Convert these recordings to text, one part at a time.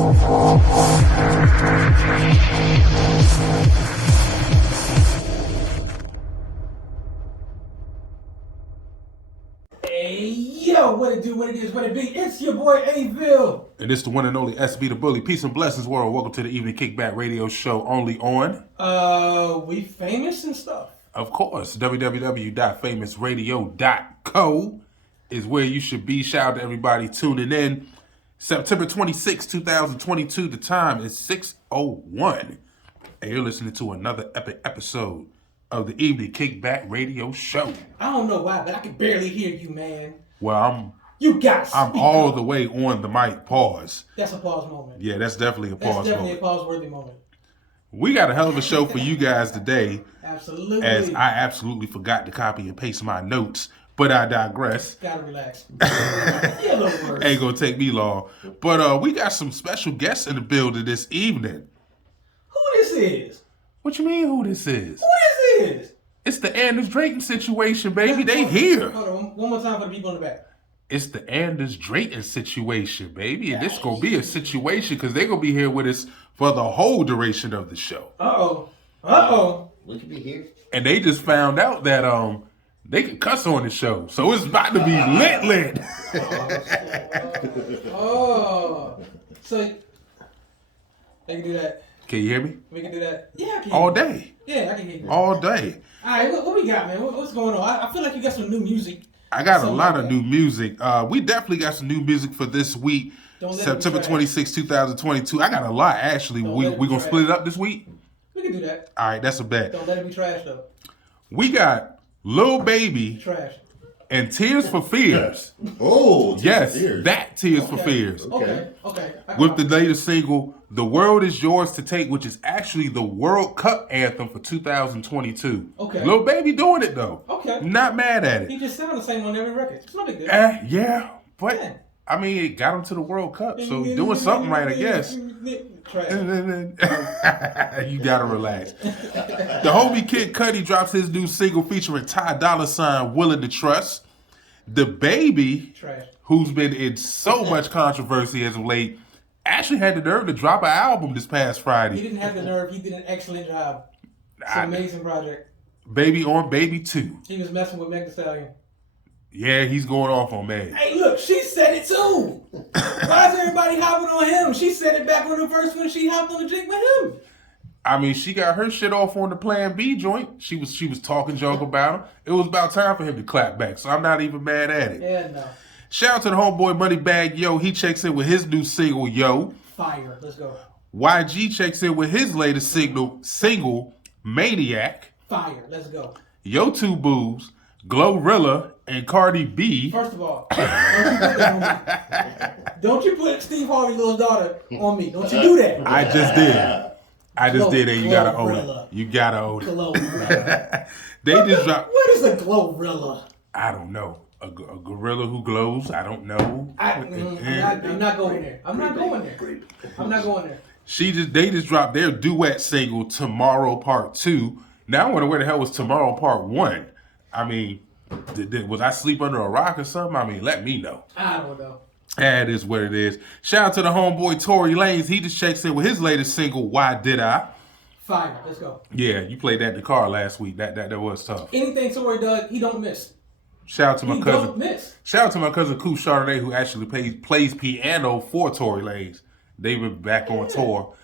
What it do, what it is, what it be. It's your boy A-Villes. And it's the one and only SB the Bully. Peace and blessings, world. Welcome to the Evening Kickback Radio Show, only on... We famous and stuff. Of course, www.famousradio.co is where you should be. Shout out to everybody tuning in. September 26, 2022. The time is 6:01. And you're listening to another epic episode of the Evening Kickback Radio Show. I don't know why, but I can barely hear you, man. Well, I'm all the way on the mic. Pause. That's a pause moment. Yeah, that's definitely a pause moment. That's definitely a pause-worthy moment. We got a hell of a show for you guys today. Absolutely. As I absolutely forgot to copy and paste my notes, but I digress. Gotta relax. Ain't gonna take me long. But we got some special guests in the building this evening. Who this is? What you mean who this is? Who this is? It's the Anders-Drayton situation, baby. They here. Hold on, one more time for the people in the back. It's the Anders-Drayton situation, baby. And this going to be a situation because they're going to be here with us for the whole duration of the show. We could be here. And they just found out that they can cuss on the show. So it's about to be lit. So they can do that. Can you hear me? We can do that. Yeah, I can. All day. Yeah, I can hear you. All day. All right, what we got, man? What's going on? I feel like you got some new music. I got a lot of new music. We definitely got some new music for this week, September 26, 2022. I got a lot, actually. We going to split it up this week? We can do that. All right, that's a bet. Don't let it be trash, though. We got Lil Baby trash and Tears for Fears. Oh, yes, Fears. That Tears for Fears. Okay. With the latest single, The World Is Yours to Take, which is actually the World Cup anthem for 2022. Okay. Lil Baby doing it, though. Okay. Not mad at it. He just sounds the same on every record. It's no big deal. Yeah, but... Yeah. I mean, it got him to the World Cup, so doing something right, I guess. You gotta relax. The homie Kid Cudi drops his new single featuring Ty Dolla $ign, Willing to Trust. The Baby, who's been in so much controversy as of late, actually had the nerve to drop an album this past Friday. He didn't have the nerve. He did an excellent job. It's an amazing project. Baby on Baby 2. He was messing with Meg Thee Stallion. Yeah, he's going off on Meg. Hey, look, she said it too. Why is everybody hopping on him? She said it back on the first when she hopped on the drink with him. I mean, she got her shit off on the Plan B joint. She was talking junk about him. It was about time for him to clap back, so I'm not even mad at it. Yeah, no. Shout out to the homeboy Moneybagg Yo. He checks in with his new single, Yo. Fire. Let's go. YG checks in with his latest single, Maniac. Fire. Let's go. Yo Two Boos, Glorilla, and Cardi B. First of all, don't you put that on me. Don't you put Steve Harvey's little daughter on me. Don't you do that. I just did. And you gotta own it. You gotta own it. Glorilla. They just dropped. What is a Glorilla? I don't know. A gorilla who glows? I don't know. I'm not going there. I'm not going there. They just dropped their duet single, Tomorrow Part 2. Now I wonder where the hell was Tomorrow Part 1? I mean, was I sleep under a rock or something? I mean, let me know. I don't know. That is what it is. Shout out to the homeboy Tory Lanez. He just checks in with his latest single, Why Did I? Fire. Let's go. Yeah, you played that in the car last week. That was tough. Anything Tory does, he don't miss. Shout out to my cousin. Don't miss. Shout out to my cousin Koo Chardonnay, who actually plays piano for Tory Lanez. They were back on tour.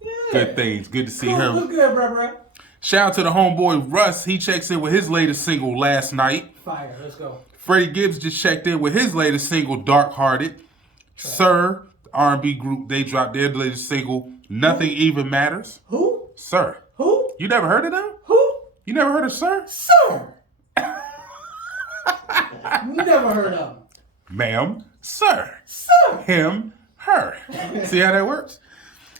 Yeah. Good things. Good to see him. What's good, bro? Shout out to the homeboy Russ. He checks in with his latest single, Last Night. Fire. Let's go. Freddie Gibbs just checked in with his latest single, Dark Hearted. Sir, the R&B group, they dropped their latest single, Nothing Even Matters. Who? Sir. Who? You never heard of them? Who? You never heard of Sir? Sir. Never heard of him. Ma'am. Sir. Sir. Him. Her. See how that works?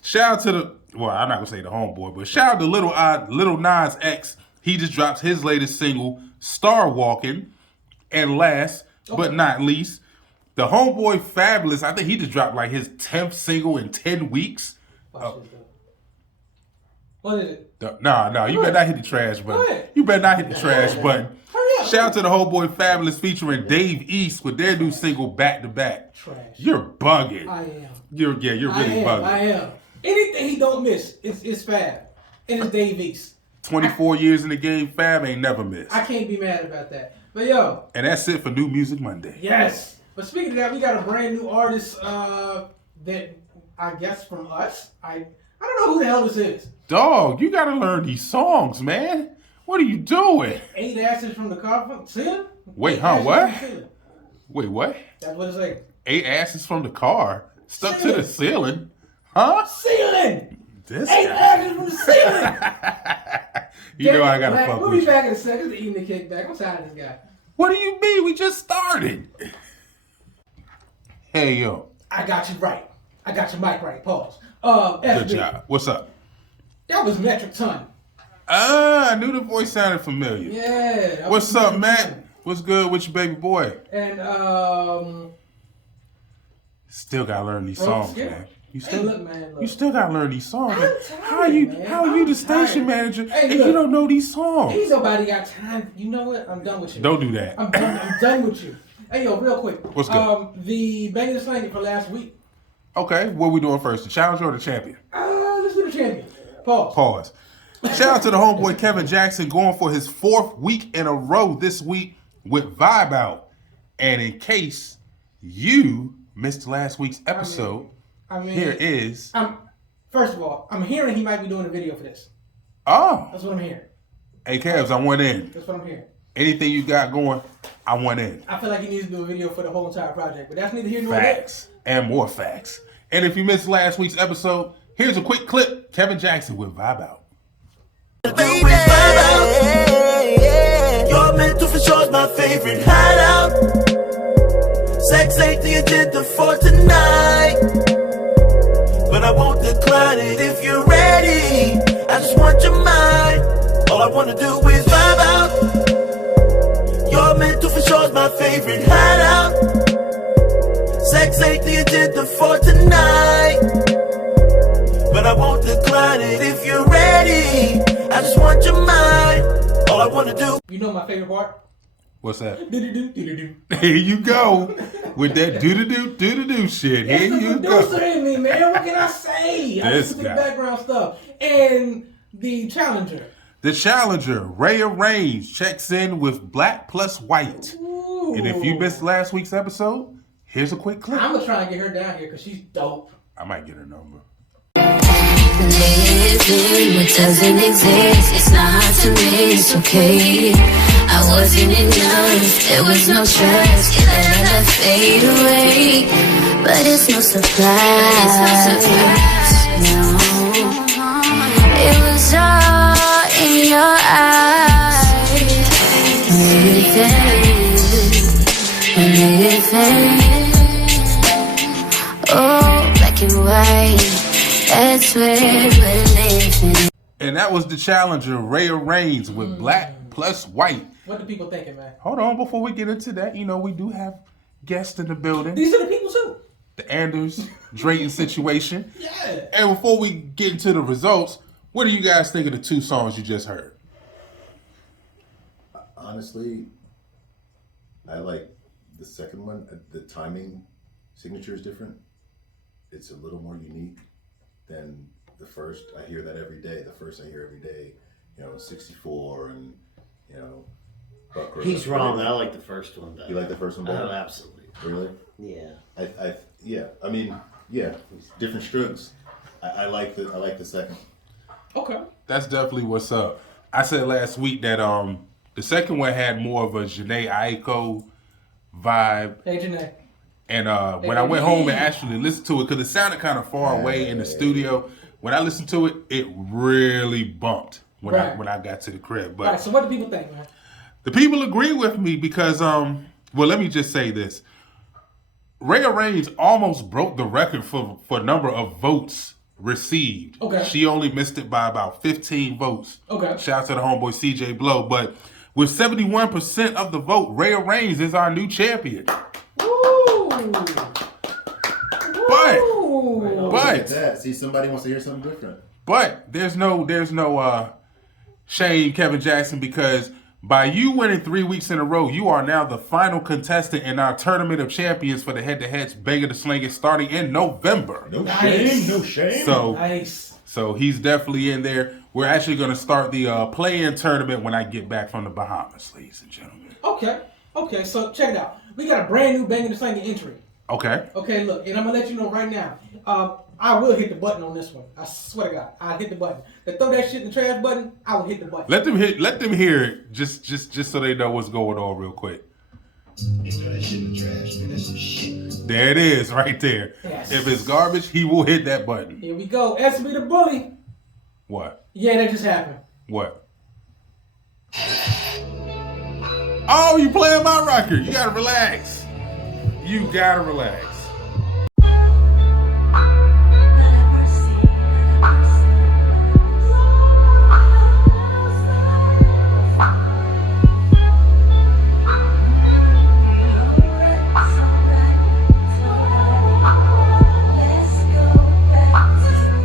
Shout out to I'm not going to say the homeboy, but shout out to Lil Nas X. He just dropped his latest single, Star Walking. And last but not least, the homeboy Fabulous. I think he just dropped like his 10th single in 10 weeks. What is it? No, you better not hit the trash button. You better not hit the trash button. Hurry up. Shout out to the whole boy Fabulous featuring Dave East with their new single Back to Back. Trash. You're bugging. I am. You're really bugging. I am. Anything he don't miss is Fab. And it's Dave East. 24 years in the game, Fab ain't never missed. I can't be mad about that. But yo. And that's it for New Music Monday. Yes. But speaking of that, we got a brand new artist that I guess from us. I don't know who the hell this is. Dog, you gotta learn these songs, man. What are you doing? 8 asses from the car from ceiling? Wait, huh? What? Wait, what? That's what it's like. 8 asses from the car stuck Ceiling. to the ceiling? Huh? Ceiling! This 8 guy. asses from the ceiling! You know I gotta Black, fuck we'll with be you. back in a second. It's the Evening Kickback. I'm tired of this guy. What do you mean? We just started. Hey, yo. I got you right. I got your mic right. Pause. Good SB. job. What's up? That was Metric Ton. I knew the voice sounded familiar. Yeah. that What's was up, Metric Matt? Ton. What's good with your baby boy? And Still gotta learn these Bro, songs, skip. man. You Hey, still, look, man. Look. you still gotta learn these songs. I'm Man. tired, How are you? man. How are you the I'm station tired. manager Hey, if you look. don't know these songs? Ain't nobody got time. You know what? I'm done with you. Don't do that. I'm done with you. Hey, yo, real quick. What's good? The Bang the Slang It for last week. Okay, what we doing first? The challenger or the champion? Let's do the champion. Pause. Pause. Shout out to the homeboy Kevin Jackson going for his 4th week in a row this week with Vibe Out. And in case you missed last week's episode, here is. First of all, I'm hearing he might be doing a video for this. Oh. That's what I'm hearing. Hey, Cavs, I went in. That's what I'm hearing. Anything you got going, I went in. I feel like he needs to do a video for the whole entire project, but that's neither here nor there. Facts. And more facts. And if you missed last week's episode, here's a quick clip. Kevin Jackson with Vibe Out. Baby, your mental for sure is my favorite hideout. Sex ain't the agenda for tonight, but I won't decline it if you're ready. I just want your mind. All I wanna do is vibe out. Your mental for sure is my favorite hideout. Sex ain't the agenda for tonight, but I won't decline it if you're ready. I just want your mind. All I wanna do. You know my favorite part? What's that? Do-do-do. Here you go with that do-do-do shit. Here It's the you producer go. in me, man. What can I say? I This listen to the guy. background stuff. And the challenger. The challenger, Rhea Reigns, checks in with Black plus White. Ooh. And if you missed last week's episode, here's a quick clip. I'm gonna try and get her down here because she's dope. I might get her number. Living what doesn't exist, it's not hard to miss, okay? I wasn't enough, there was no trust, you let it fade away. But it's no surprise, no. It was all in your eyes. Oh, black and white. That's where we're living. And that was the challenger, Rhea Reigns, with Black plus White. What the people thinking, man? Hold on, before we get into that, you know, we do have guests in the building. These are the people too. The Anders-Drayton situation. Yeah. And before we get into the results, what do you guys think of the 2 songs you just heard? Honestly, I like the second one. The timing signature is different. It's a little more unique than the first. I hear that every day. The first I hear every day, 64 and, Buck He's wrong. I like the first one better. You like the first one better? Oh, absolutely. Really? Yeah. Different strokes. I like the second. Okay. That's definitely what's up. I said last week that the second one had more of a Jhené Aiko vibe. Hey, Janae. And when I went home and actually listened to it, because it sounded kind of far away in the studio, when I listened to it, it really bumped when I got to the crib. But All right, so what do people think, man? the people agree with me because, let me just say this. Rhea Reigns almost broke the record for number of votes received. Okay. She only missed it by about 15 votes. Okay. Shout out to the homeboy CJ Blow. But with 71% of the vote, Rhea Reigns is our new champion. Woo! Look at But that. See, somebody wants to hear something different. there's no shame, Kevin Jackson, because By you winning 3 weeks in a row, you are now the final contestant in our Tournament of Champions for the head-to-heads Banging the Slang It starting in November. No shame, no shame. So he's definitely in there. We're actually going to start the play-in tournament when I get back from the Bahamas, ladies and gentlemen. Okay, so check it out. We got a brand new Banging the Slang It entry. Okay, look, and I'm going to let you know right now. I will hit the button on this one. I swear to God, I'll hit the button. To throw that shit in the trash button, I will hit the button. Let them hear it, just so they know what's going on real quick. Throw that shit in the trash, man. That's some shit. There it is, right there. Yes. If it's garbage, he will hit that button. Here we go. SB the Bully. What? Yeah, that just happened. What? Oh, you playing my record. You gotta relax.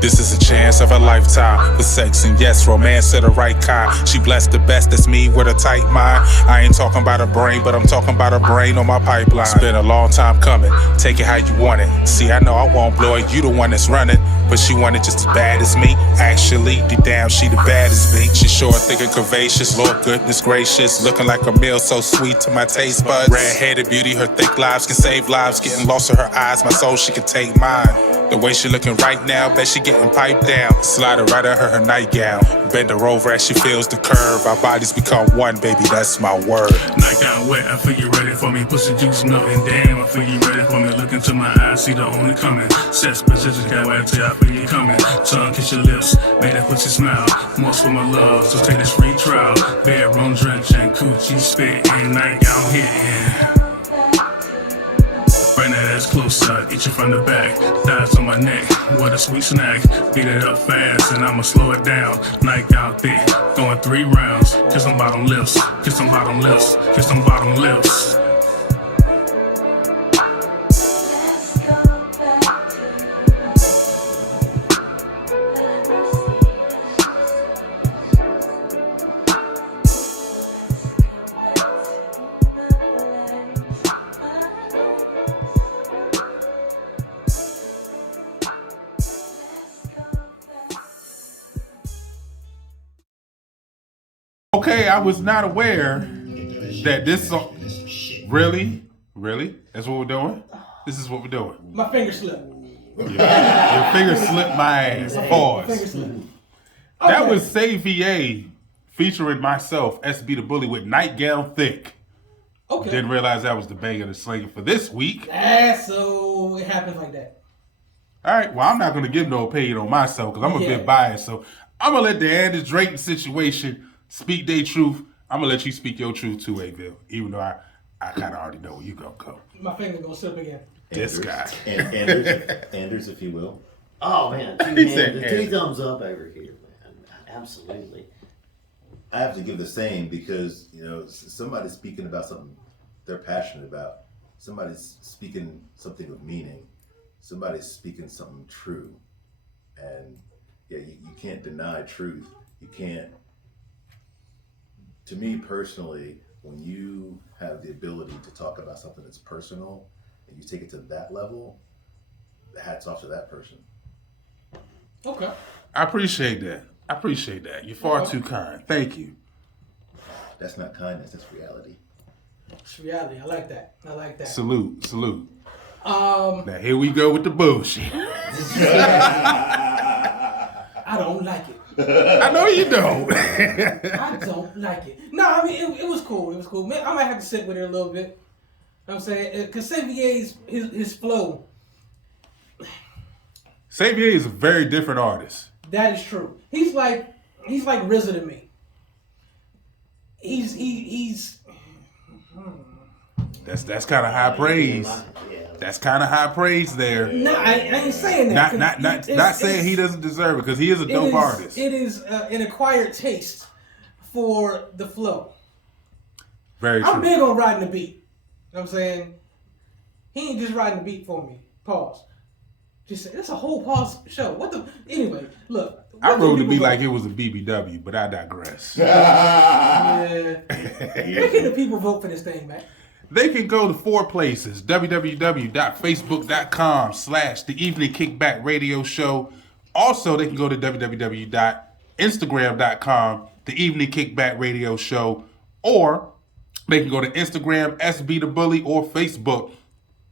This is a chance of a lifetime with sex and yes, romance of the right kind. She blessed the best, that's me with a tight mind. I ain't talking about a brain, but I'm talking about a brain on my pipeline. It's been a long time coming, take it how you want it. See, I know I won't blow it, you the one that's running. But she want it just as bad as me. Actually, deep down, she the baddest me. She short, thick, and curvaceous, Lord goodness gracious. Looking like a meal so sweet to my taste buds. Red-headed beauty, her thick lives can save lives. Getting lost in her eyes, my soul, she can take mine. The way she looking right now, bet she getting piped down. Slide her right at her nightgown. Bend her over as she feels the curve. Our bodies become one, baby, that's my word. Nightgown wet, I feel you ready for me. Pussy juice melting, damn, I feel you ready for me. Look into my eyes, see the only coming. Sex position, can't wait till I feel you coming. Tongue kiss your lips, make that pussy smile. Most for my love, so take this free trial. Bedroom drenching, coochie spitting, nightgown hitting. Bring that ass closer, eat you from the back. Thighs on my neck, what a sweet snack. Beat it up fast and I'ma slow it down. Nightgown thick, going 3 rounds. Kiss them bottom lips, kiss them bottom lips, kiss them bottom lips. Okay, I was not aware that this song. Really? That's what we're doing? This is what we're doing. My finger slipped. Your finger slipped my ass. Pause. Finger slipped. That was A-Villes featuring myself, SB the Bully, with Nightgown Thick. Okay. Didn't realize that was the Banging the Slang It for this week. So it happens like that. All right, well, I'm not going to give no opinion on myself because I'm a bit biased. So I'm going to let the Anders-Drayton situation speak their truth. I'm going to let you speak your truth too, A-Villes, even though I kind of already know where you're going to go. My finger's going to slip again. This guy. Anders, if you will. Oh, man. Two thumbs up over here, man. Absolutely. I have to give the same because, somebody's speaking about something they're passionate about. Somebody's speaking something of meaning. Somebody's speaking something true. And, you can't deny truth. You can't. To me personally, when you have the ability to talk about something that's personal and you take it to that level, hats off to that person. Okay. I appreciate that. You're far too kind. Thank you. That's not kindness, that's reality. It's reality. I like that. Salute. Now here we go with the bullshit. I don't like it. I know you don't. I don't like it. No, I mean, it was cool. Man, I might have to sit with it a little bit. You know what I'm saying? Because Xavier's, his flow. Xavier is a very different artist. That is true. He's like RZA to me. He's That's kind of high praise. That's kind of high praise there. No, I ain't saying that. Not saying he doesn't deserve it because he is a dope artist. It is an acquired taste for the flow. Very true. I'm big on riding the beat. You know what I'm saying? He ain't just riding the beat for me. Pause. Just that's a whole pause show. What the? Anyway, look. I wrote to be like it was a BBW, but I digress. Where can the people vote for this thing, man? They can go to 4 places: www.facebook.com/The Evening Kickback Radio Show. Also, they can go to www.instagram.com/The Evening Kickback Radio Show, or they can go to Instagram SB the Bully or Facebook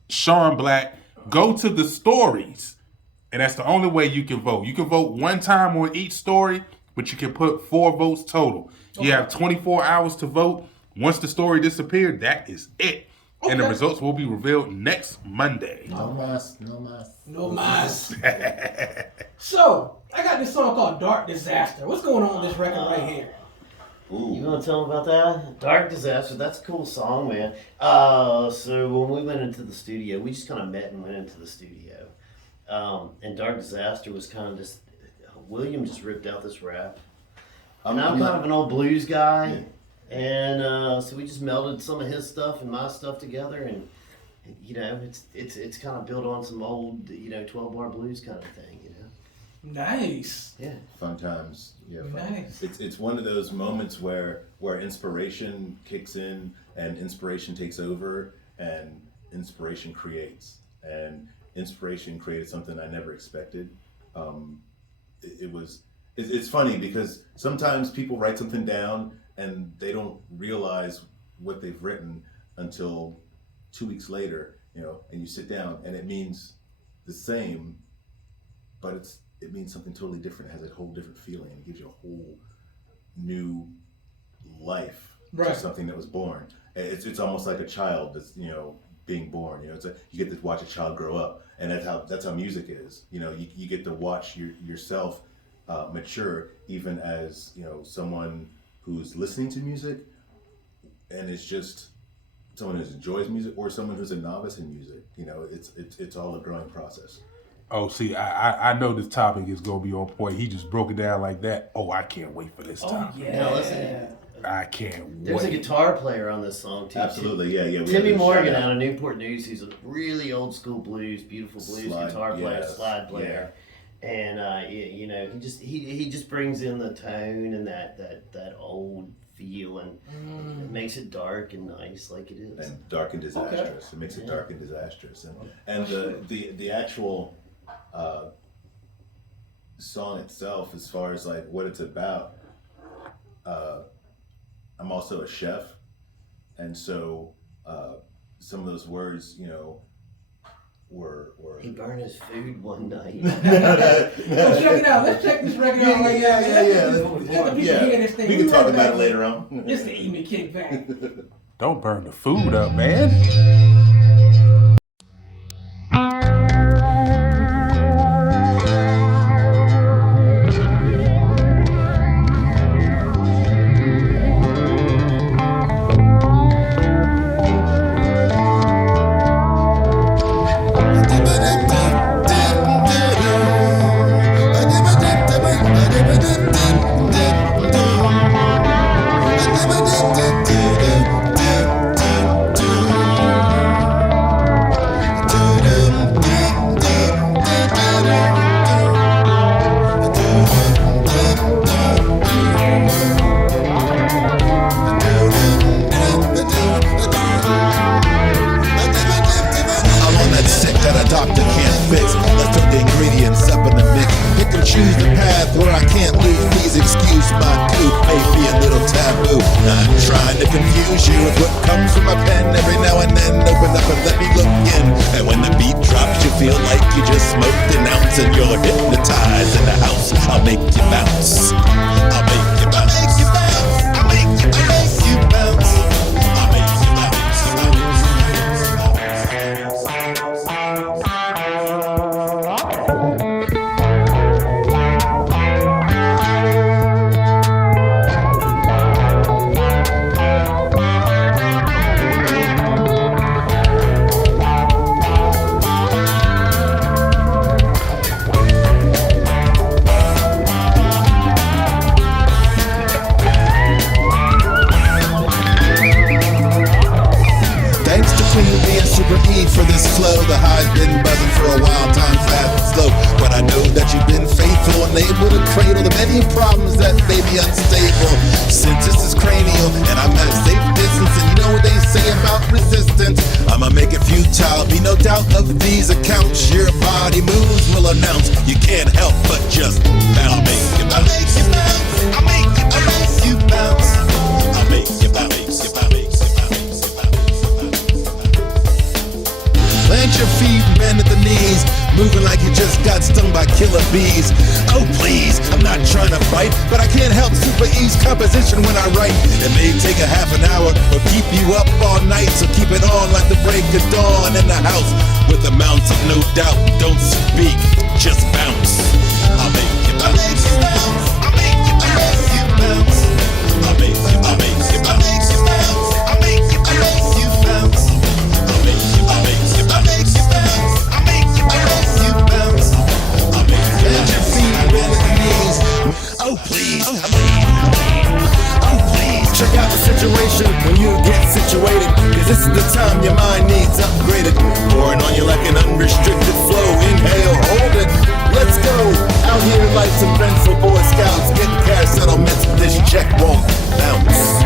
Sean Black. Go to the stories, and that's the only way you can vote. You can vote one time on each story, but you can put 4 votes total. Okay. You have 24 hours to vote. Once the story disappeared, that is it. Okay. And the results will be revealed next Monday. No mas. So, I got this song called Dark Disaster. What's going on with this record right here? Ooh. You want to tell them about that? Dark Disaster, that's a cool song, man. So when we went into the studio, we just kind of met and went into the studio. And Dark Disaster was kind of just, William just ripped out this rap. And I'm kind of an old blues guy. Yeah. And so we just melded some of his stuff and my stuff together, and you know, it's kind of built on some old, 12-bar blues kind of thing, Nice. Yeah. Fun times. Yeah. Nice. It's one of those moments where inspiration kicks in and inspiration takes over and inspiration creates. And inspiration created something I never expected. It's funny because sometimes people write something down and they don't realize what they've written until 2 weeks later, and you sit down and it means the same, but it means something totally different. It has a whole different feeling. It gives you a whole new life to something that was born. It's almost like a child that's, being born. You get to watch a child grow up, and that's how music is. You get to watch yourself mature, even as someone who's listening to music, and it's just someone who enjoys music, or someone who's a novice in music. It's all a growing process. Oh, see, I know this topic is gonna be on point. He just broke it down like that. Oh, I can't wait for this topic. Yeah. No, listen. I can't wait. There's a guitar player on this song too. Absolutely, yeah. Timmy Morgan out of Newport News. He's a really old school blues, beautiful blues guitar player, slide player, and he just brings in the tone and that old feel, and it makes it dark and nice like it is. And dark and disastrous. Okay. It makes it dark and disastrous, and the actual song itself, as far as like what it's about. I'm also a chef, and so some of those words, were he burned his food one night. Let's check it out. Let's check this record out right now. Yeah. We can talk about it later on. It's the Evening Kickback. Don't burn the food up, man. just bounce. I'll make you bounce. I'll make you bounce. I'll make you bounce. Plant your feet and bend at the knees, moving like you just got stung by killer bees. Oh please, I'm not trying to fight, but I can't help super ease composition when I write. It may take a half an hour or keep you up all night, so keep it on like the break of dawn in the house with amounts of no doubt. Don't speak, just bounce. I'll make you bounce. I'll make you bounce. I'll make you bounce. I'll make you bounce. I'll make you bounce. I'll make you bounce. I'll make you bounce. I'll make you bend your feet, bend at the knees. Oh please, oh please. Check out the situation when you get situated, cause this is the time your mind needs upgraded. Pouring on you like an unrestricted flow. Inhale, hold it, let's go. Out here like some vengeful Boy Scouts, getting cash settlements. This check won't bounce.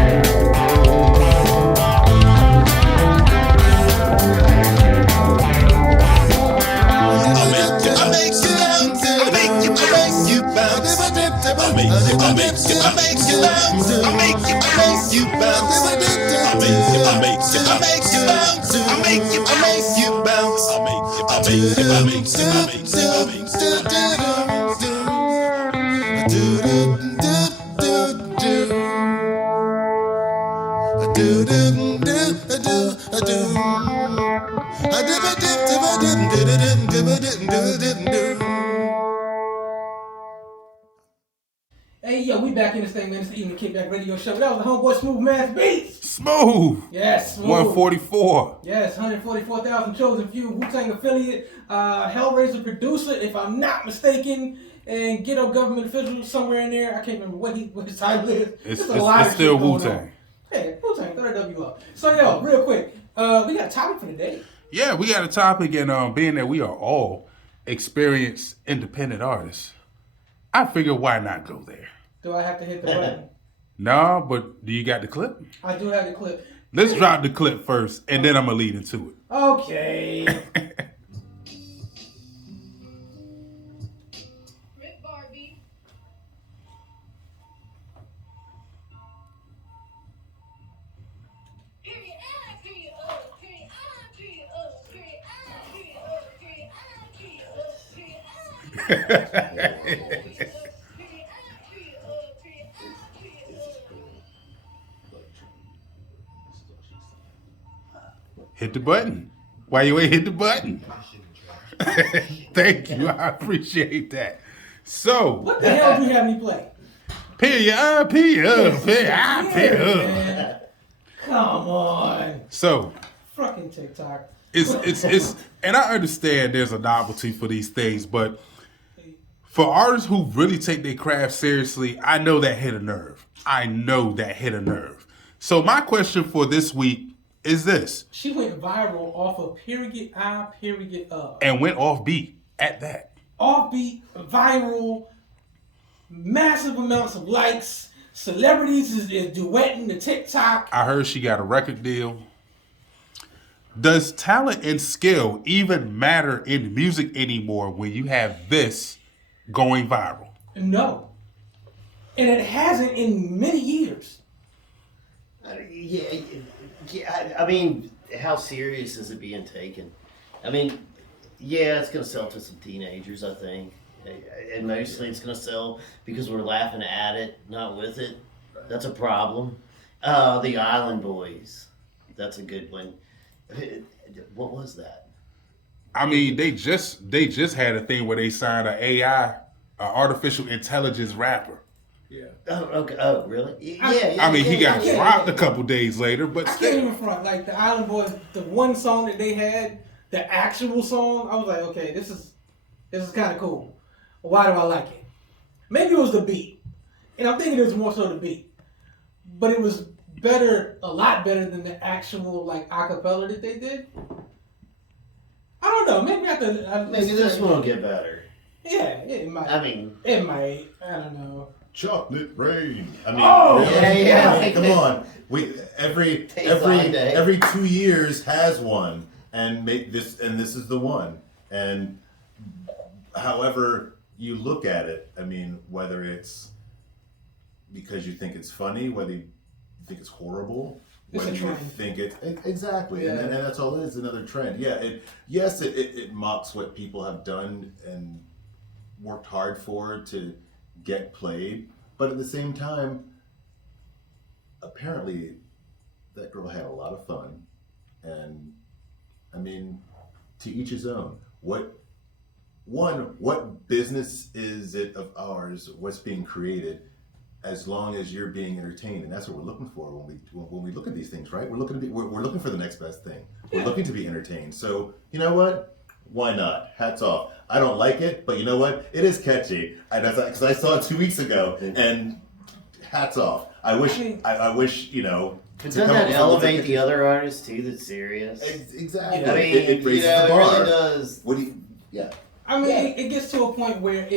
Hey, yo, we back in this thing, man. It's the Evening Kickback Radio Show. That was the homeboy Smooth Mass Beats. Smooth. Yes, Smooth. 144. Yes, 144,000 chosen few. Wu-Tang affiliate, Hellraiser producer, if I'm not mistaken, and ghetto government official somewhere in there. I can't remember what his title is. It's still Wu-Tang. Hey, Wu-Tang, throw that W up. So, yo, real quick, we got a topic for today. Yeah, we got a topic, and being that we are all experienced independent artists, I figure why not go there? Do I have to hit the button? No, but do you got the clip? I do have the clip. Let's drop the clip first, and then I'm going to lead into it. Okay. Rip Barbie. Period I, period up, period I, period up, period I, period up, period I, period up, period I. Hit the button. Why you ain't hit the button? Thank you. I appreciate that. So. What the hell do you have me play? Period. Come on. So. Fucking TikTok. It's and I understand there's a novelty for these things, but for artists who really take their craft seriously, I know that hit a nerve. So my question for this week is this. She went viral off of period I, period up. And went off beat at that. Off beat, viral, massive amounts of likes. Celebrities is duetting the TikTok. I heard she got a record deal. Does talent and skill even matter in music anymore when you have this going viral? No. And it hasn't in many years. Yeah, I mean, how serious is it being taken? I mean, yeah, it's going to sell to some teenagers, I think. And mostly it's going to sell because we're laughing at it, not with it. That's a problem. The Island Boys. That's a good one. What was that? I mean, they just had a thing where they signed an AI, artificial intelligence rapper. Yeah. Oh, okay. Oh, really? Yeah. I mean, he got dropped a couple days later, but I can't even front. Like, the Island Boys, the one song that they had, the actual song, I was like, okay, this is kind of cool. Why do I like it? Maybe it was the beat. And I'm thinking it was more so the beat. But it was better, a lot better than the actual, like, acapella that they did. I don't know. Maybe maybe this one will get better. Yeah, it might. I mean, it might. I don't know. Chocolate rain. I mean, yeah. Come on. Every 2 years has one, and this is the one. And however you look at it, I mean, whether it's because you think it's funny, whether you think it's horrible, whether you think it exactly, yeah. and that's all it is, another trend. Yeah, it mocks what people have done and worked hard for to get played, but at the same time, apparently, that girl had a lot of fun, and I mean, to each his own. What business is it of ours? What's being created? As long as you're being entertained, and that's what we're looking for when we look at these things, right? We're looking for the next best thing. We're looking to be entertained. So you know what? Why not? Hats off. I don't like it, but you know what? It is catchy. Because I saw it 2 weeks ago, and hats off. I wish you know. But doesn't that elevate the other artists too? That's serious. Exactly. I mean, it raises the bar. It really does. What do you? Yeah. I mean, it gets to a point where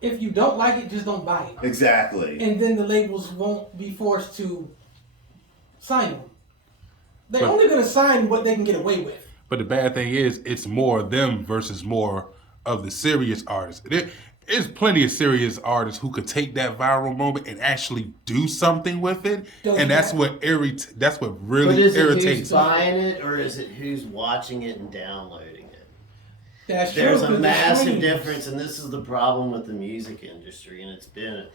if you don't like it, just don't buy it. Exactly. And then the labels won't be forced to sign them. They're only going to sign what they can get away with. But the bad thing is, it's more of them versus more of the serious artists. There's plenty of serious artists who could take that viral moment and actually do something with it, and that's what really irritates me. Who's buying it, or is it who's watching it and downloading it? There's a massive difference, and this is the problem with the music industry, and it's been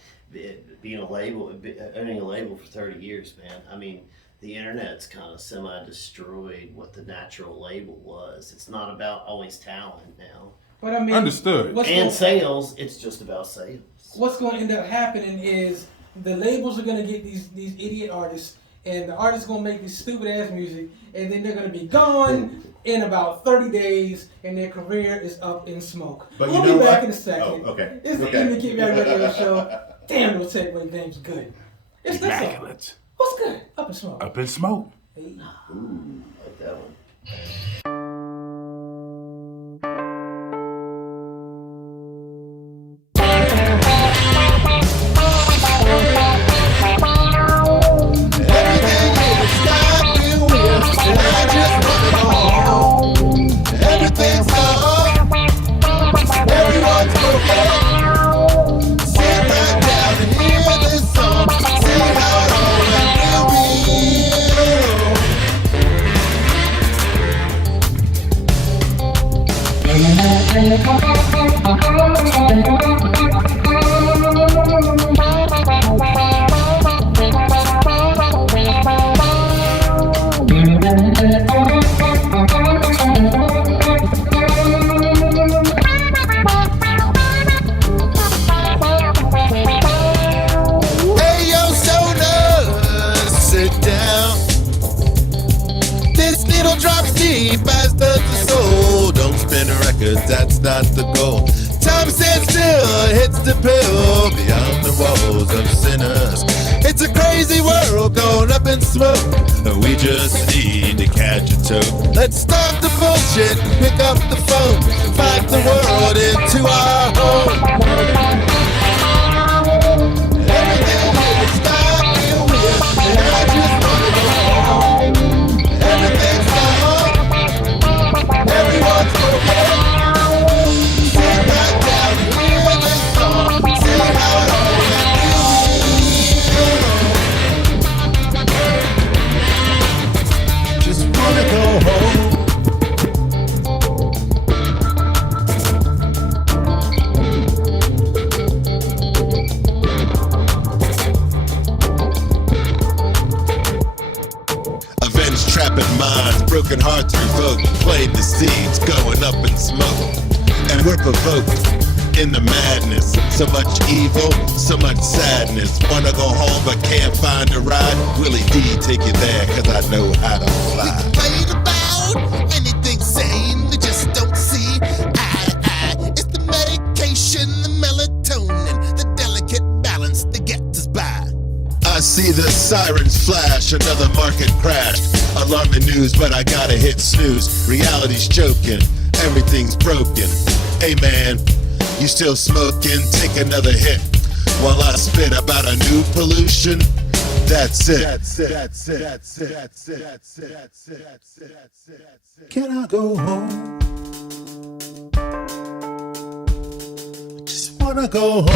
owning a label for 30 years, man. I mean, the internet's kind of semi-destroyed what the natural label was. It's not about always talent now. But I mean, understood. Sales, it's just about sales. What's going to end up happening is the labels are going to get these idiot artists, and the artists are going to make this stupid ass music, and then they're going to be gone in about 30 days, and their career is up in smoke. But we'll be back in a second. Oh, okay. It's the Evening Kickback Radio Show. Damn, those segue names good. It's immaculate. What's good? Up in smoke. Up in smoke. Hey. Ooh, like that one. That's not the goal. Time stands still, hits the pill beyond the walls of sinners. It's a crazy world going up in smoke. We just need to catch a toke. Let's stop the bullshit, pick up the phone, fight the world into our home. Everything will stop you with, and I just wanna go home. Everything's gone, everyone's broken. Broken hearts revoked, played the seeds going up in smoke. And we're provoked in the madness. So much evil, so much sadness. Wanna go home but can't find a ride? Willie D, take you there, cause I know how to fly. We can fight about anything sane, we just don't see eye to eye. It's the medication, the melatonin, the delicate balance that gets us by. I see the sirens flash, another market crash. Alarming news, but I gotta hit snooze. Reality's choking, everything's broken. Hey man, you still smoking? Take another hit while I spit about a new pollution. That's it. Can I go home? wanna go home.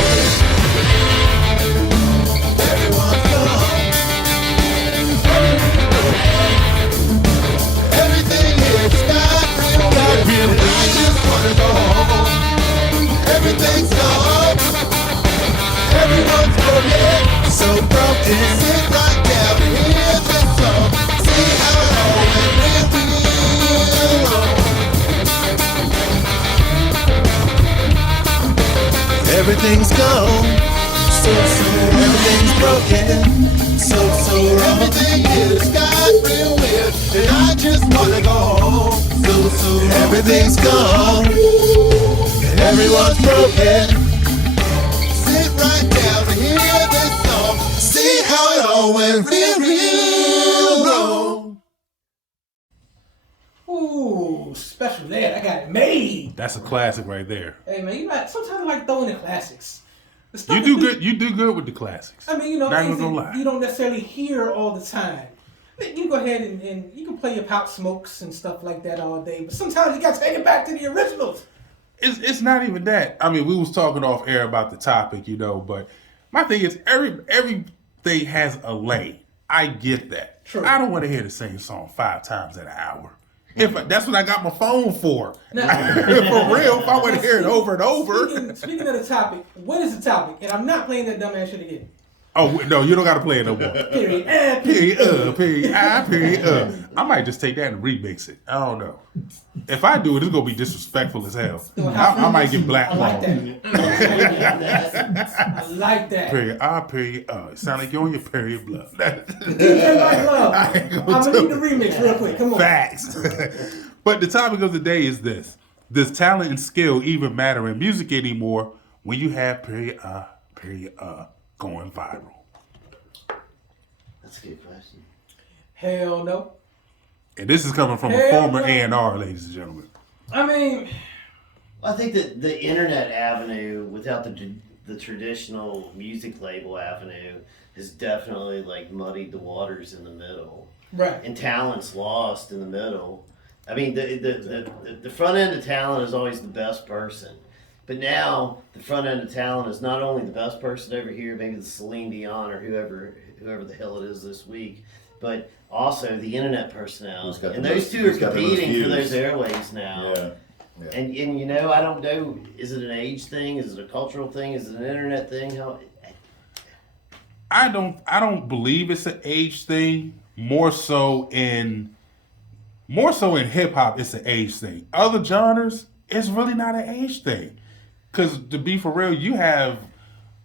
Everyone's gone. Everything is got real. I just wanna go home. Everything's gone. Everyone's broken, so broken. Sit right down and hear this song. See how it all went real wrong. Everything's gone, so everything's broken, so wrong. Everything is got real weird, and I just wanna go home. So everything's gone, and everyone's broken. Sit right down and hear this song. See how it all went real wrong. Ooh, special ed. I got it made. That's a classic right there. Hey man, sometimes I like throwing in classics. You do good. You do good with the classics. I mean, you know, Not things even gonna that lie. you don't necessarily hear all the time. You can go ahead and you can play your Pop Smokes and stuff like that all day, but sometimes you got to take it back to the originals. It's not even that. I mean, we was talking off air about the topic, you know, but my thing is everything has a lane. I get that. True. I don't want to hear the same song 5 times in an hour. That's what I got my phone for. Now, for real, if I want to hear it over and over. Speaking of the topic, what is the topic? And I'm not playing that dumbass shit again. Oh, no, you don't got to play it no more. Period. Period. I might just take that and remix it. I don't know. If I do it, it's going to be disrespectful as hell. I might get blackballed. I like that. Period. Period. It sound like you're on your period blood. DJ Mike Love. I'm going to need the remix real quick. Come on. Facts. But the topic of the day is this. Does talent and skill even matter in music anymore when you have period going viral? That's a good question. Hell no. And this is coming from a former A&R, ladies and gentlemen. I mean, I think that the internet avenue, without the traditional music label avenue, has definitely like muddied the waters in the middle. right. And talent's lost in the middle. I mean, the front end of talent is always the best person. But now the front end of talent is not only the best person over here, maybe the Celine Dion or whoever the hell it is this week, but also the internet personality. And those two are competing for those airways now. Yeah. And you know, I don't know, is it an age thing? Is it a cultural thing? Is it an internet thing? I don't believe it's an age thing. More so in hip hop, it's an age thing. Other genres, it's really not an age thing. Because to be for real, you have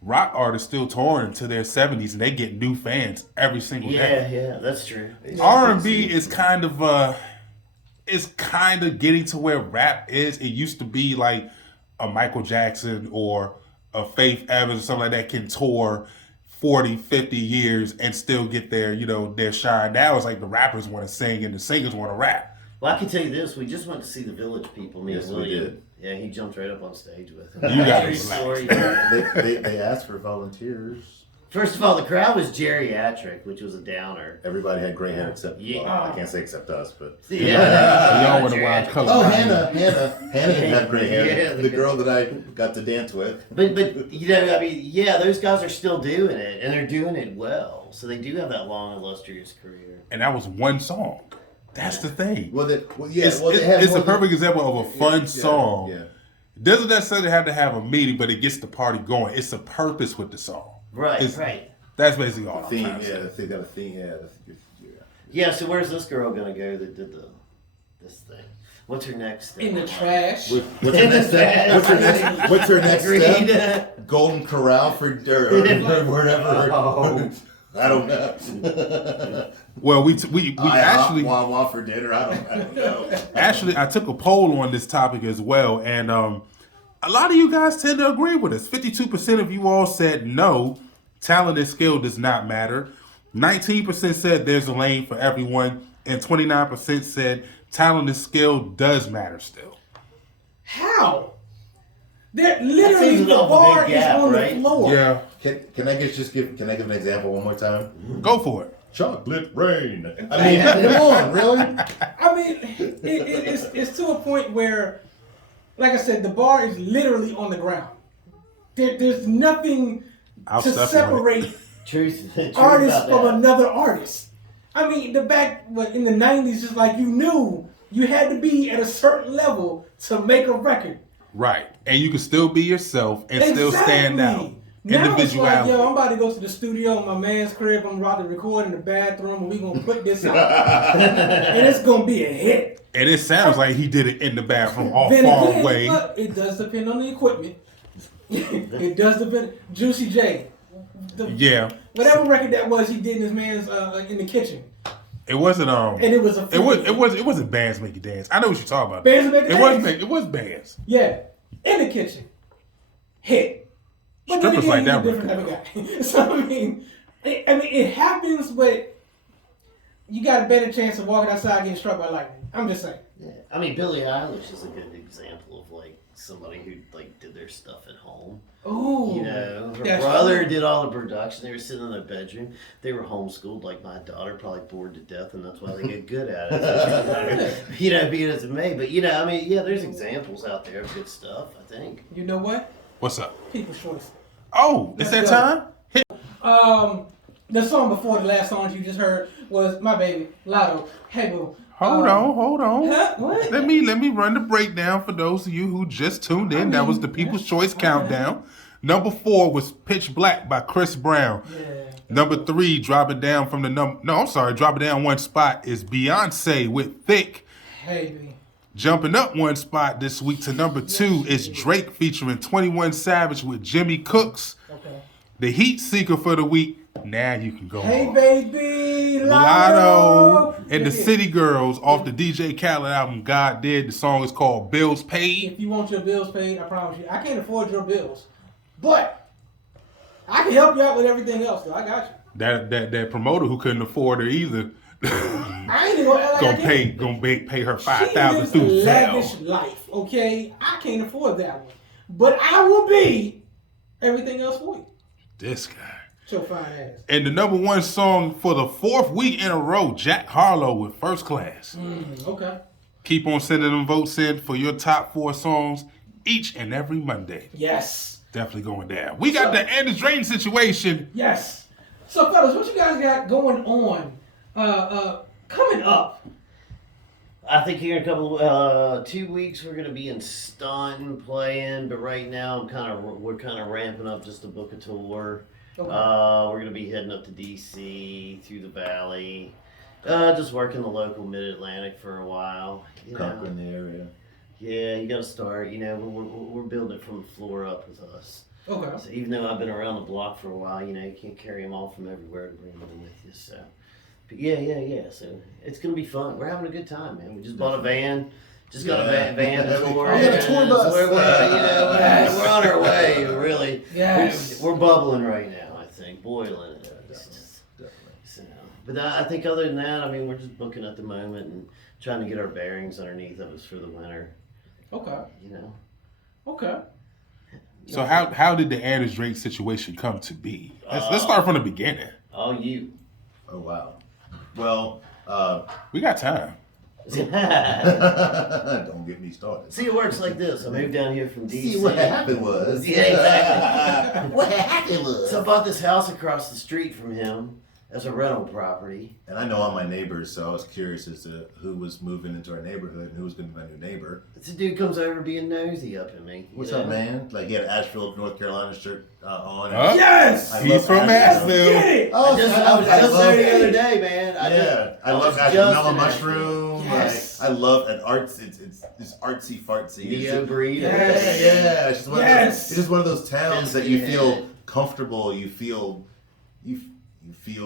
rock artists still touring into their 70s and they get new fans every single day. Yeah, that's true. R&B is kind of getting to where rap is. It used to be like a Michael Jackson or a Faith Evans or something like that can tour 40, 50 years and still get their shine. Now it's like the rappers want to sing and the singers want to rap. Well, I can tell you this: we just went to see the Village People. Me and William. We did. Yeah, he jumped right up on stage with him. You got True it. story. They asked for volunteers. First of all, the crowd was geriatric, which was a downer. Everybody had gray hair except Yeah. well, I can't say except us, but Y'all want to wild color. oh, Hannah didn't have gray hair. Yeah, the girl that I got to dance with. But I mean, yeah, those guys are still doing it, and they're doing it well. So they do have that long, illustrious career. And that was one song. That's the thing. It's a perfect example of a fun song. Yeah. It doesn't necessarily have to have a meaning, but it gets the party going. It's a purpose with the song. Right. That's basically all. Theme, I'm trying to say. they got a theme, Yeah. So where's this girl gonna go that did this thing? What's her next step? In the trash. What's her next step? What's her next step? Golden Corral for wherever. Oh. I don't know. Well, we actually Wawa for dinner. I don't know. Actually, I took a poll on this topic as well, and a lot of you guys tend to agree with us. 52% of you all said no, talent and skill does not matter. 19% said there's a lane for everyone, and 29% said talent and skill does matter still. How? That literally the bar is on the floor. Yeah. Can I give an example one more time? Go for it. Chocolate rain. I mean, come on, really? I mean, it's to a point where, like I said, the bar is literally on the ground. There's nothing to separate truth artists from another artist. I mean, in the 90s, just like you knew you had to be at a certain level to make a record. Right. And you can still be yourself and still stand out. Now Individuality. it's like, yo, I'm about to go to the studio in my man's crib. I'm about to record in the bathroom, and we're going to put this out. And it's going to be a hit. And it sounds like he did it in the bathroom all then far again, away. Look, it does depend on the equipment. It does depend. Juicy J. Whatever record that was, he did in his man's in the kitchen. It wasn't and it was it wasn't Bands Make You Dance. I know what you're talking about. Bands Make You Dance. It was Bands. Yeah, in the kitchen, hit. But Strippers like that different type of guy. So I mean, it happens, but you got a better chance of walking outside getting struck by lightning. I'm just saying. Yeah, I mean, Billie Eilish is a good example of like somebody who like did their stuff at home. Oh, you know, her brother did all the production. They were sitting in their bedroom. They were homeschooled, like my daughter, probably bored to death, and that's why they get good at it. You know, being as a maid. But you know, I mean, yeah, there's examples out there of good stuff. I think. You know what? What's up? People's Choice. Oh, it's that time? The song before the last song you just heard was My Baby, Lotto, Hey Boo. Hold on. Huh? What? Let me run the breakdown for those of you who just tuned in. That was the People's Choice Countdown. Number 4 was Pitch Black by Chris Brown. Yeah. Number 3, dropping down one spot is Beyonce with Thick. Hey, baby. Jumping up one spot this week to number 2 is Drake featuring 21 Savage with Jimmy Cooks. Okay. The Heat Seeker for the week, Now You Can Go Hey, On. baby, Lotto and the City Girls off the DJ Khaled album God Did. The song is called Bills Paid. If you want your bills paid, I promise you, I can't afford your bills, but I can help you out with everything else, though. I got you. That promoter who couldn't afford her either. I ain't gonna pay her $5,000 through Zelle. Lavish life, okay? I can't afford that one, but I will be everything else for you. This guy. Your fine ass. And the number 1 song for the 4th week in a row, Jack Harlow with First Class. Okay. Keep on sending them votes in for your top 4 songs each and every Monday. Yes. Definitely going down. We got the Anders-Drayton situation. Yes. So, fellas, what you guys got going on coming up? I think here in a couple 2 weeks we're gonna be in Staunton playing, but right now we're kind of ramping up just to book a tour. Okay. We're gonna be heading up to DC through the Valley, just working the local Mid-Atlantic for a while. Conquering the area. Yeah, you gotta start. You know, we're building it from the floor up with us. Okay. So even though I've been around the block for a while, you know, you can't carry them all from everywhere to bring them with you. So, but yeah. So it's gonna be fun. We're having a good time, man. We just bought a van. Just got a van to tour. We got a tour bus. So we're on our way. Really. Yes. We're bubbling right now. I think boiling. So, but I think other than that, I mean, we're just booking at the moment and trying to get our bearings underneath of us for the winter. Okay. You know. Okay. So how did the Anders-Drayton situation come to be? Let's start from the beginning. Oh wow. Well, we got time. Don't get me started. See, it works like this. I moved down here from DC. See, what happened was. Yeah, exactly. What happened was. So I bought this house across the street from him as a rental property. And I know all my neighbors, so I was curious as to who was moving into our neighborhood and who was going to be my new neighbor. This dude comes over being nosy up at me. What's up, man? Like, he had an Asheville, North Carolina shirt on. Yes! He's from Asheville. I was just there the other day, man. I love Asheville Mellow Mushroom. Yes. Like, I love an arts. It's artsy fartsy. Neo breed. Yeah. It's just one of those towns that you feel comfortable. You feel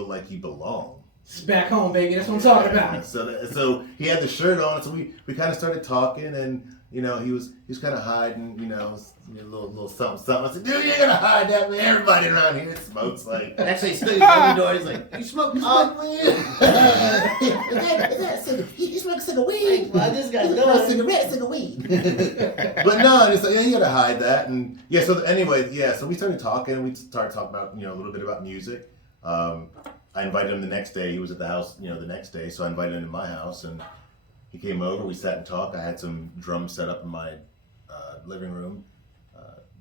like you belong. It's back home, baby. That's what I'm talking about. So he had the shirt on, so we kind of started talking, and you know he was kind of hiding, you know, a little something. I said, dude, you ain't gonna hide that, man. Everybody around here smokes. Like, actually, he stood at the door. He's like, you smoke pot? You smoke a cigarette weed? Why this guy's going? Cigarette weed. But no, it's like, yeah, you gotta hide that, and yeah. So anyway, so we started talking, and we started talking about a little bit about music. I invited him the next day. He was at the house, the next day. So I invited him to my house, and he came over. We sat and talked. I had some drums set up in my living room.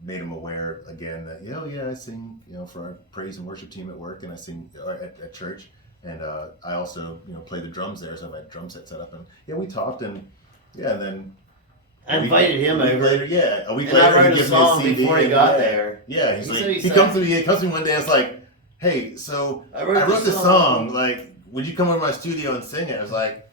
made him aware again that, I sing, for our praise and worship team at work, and I sing at church, and I also, play the drums there, so I have my drum set up, and we talked, and then I invited him over. A week and later, I wrote he a gave me a song CD, before he got there. Yeah, he comes to me one day, and it's like, hey, so I wrote this song, like, would you come over to my studio and sing it? I was like,